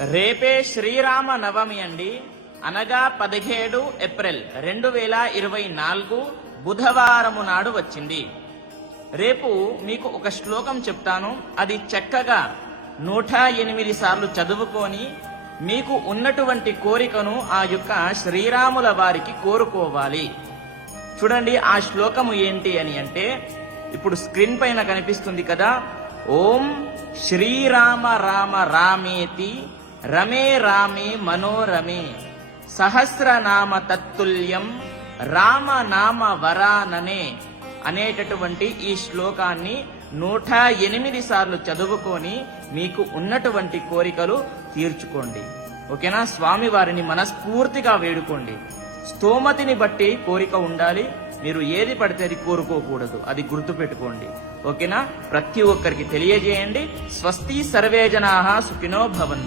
రేపే శ్రీరామ నవమి అండి, అనగా 17 ఏప్రిల్ 2024 బుధవారము నాడు వచ్చింది. రేపు మీకు ఒక శ్లోకం చెప్తాను. అది చక్కగా 108 సార్లు చదువుకొని మీకు ఉన్నటువంటి కోరికను ఆ యొక్క శ్రీరాముల వారికి కోరుకోవాలి. చూడండి ఆ శ్లోకము ఏంటి అని అంటే, ఇప్పుడు స్క్రీన్ పైన కనిపిస్తుంది కదా. ఓం శ్రీరామ రామ రామేతి రమే రామే మనోరమే సహస్రనామ తత్తుల్యం రామనామ వరాననే అనేటటువంటి ఈ శ్లోకాన్ని 108 సార్లు చదువుకొని మీకు ఉన్నటువంటి కోరికలు తీర్చుకోండి. ఓకేనా? స్వామి వారిని మనస్ఫూర్తిగా వేడుకోండి. స్తోమతిని బట్టి కోరిక ఉండాలి. మీరు ఏది పడితే అది కోరుకోకూడదు. అది గుర్తుపెట్టుకోండి. ఓకేనా? ప్రతి ఒక్కరికి తెలియజేయండి. స్వస్తి సర్వే జనాః సుఖినో భవంతు.